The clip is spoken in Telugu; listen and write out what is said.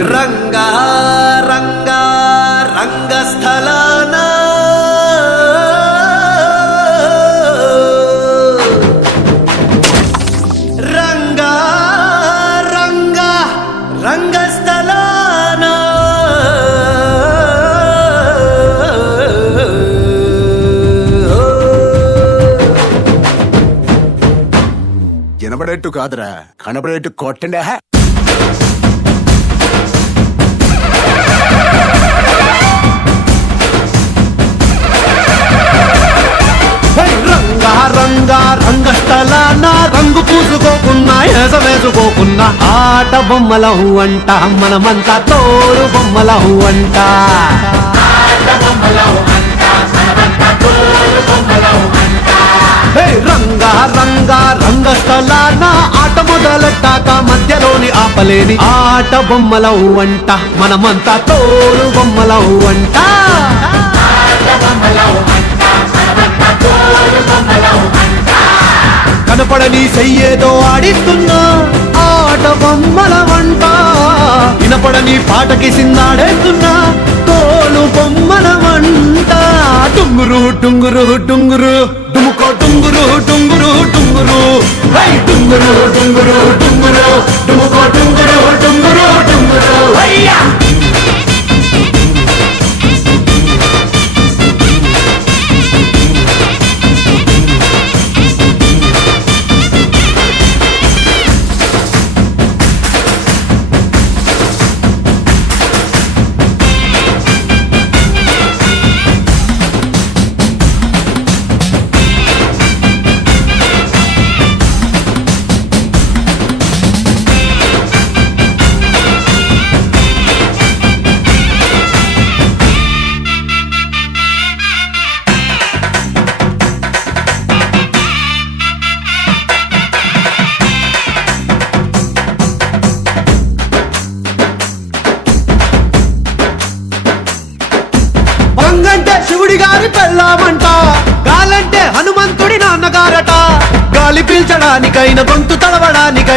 రంగా రంగా రంగస్థలాన. రంగా రంగా రంగస్థలాన. వినబడేట్టు కాదురా కనబడేట్టు కొట్టండి. ఎస ఆట బొమ్మలహు అంట. మనమంతా తోడు బొమ్మలహు అంట. రంగా రంగా రంగస్థలాన ఆట మొదలెట్టాక మధ్యలోని ఆపలేని ఆట బొమ్మలవు అంట. మనమంతా తోడు బొమ్మలవు అంట. కనపడని చెయ్యేదో ఆడిస్తున్నా. ఆట బొమ్మల వంట. వినపడని పాటకి సిందాడేస్తున్నా తోలు బొమ్మల వంట. టుంగురు టుంగురు టుంగురు డుముకో టుంగురు టుంగురు టుంగురు టుంగురు టుంగురు టుంగురు వంగంటే శివుడి గారి పెళ్ళామంట. గాలంటే హనుమంతుడి నాన్నగారట. గాలి పీల్చడానికైనా గొంతు తడవడానికై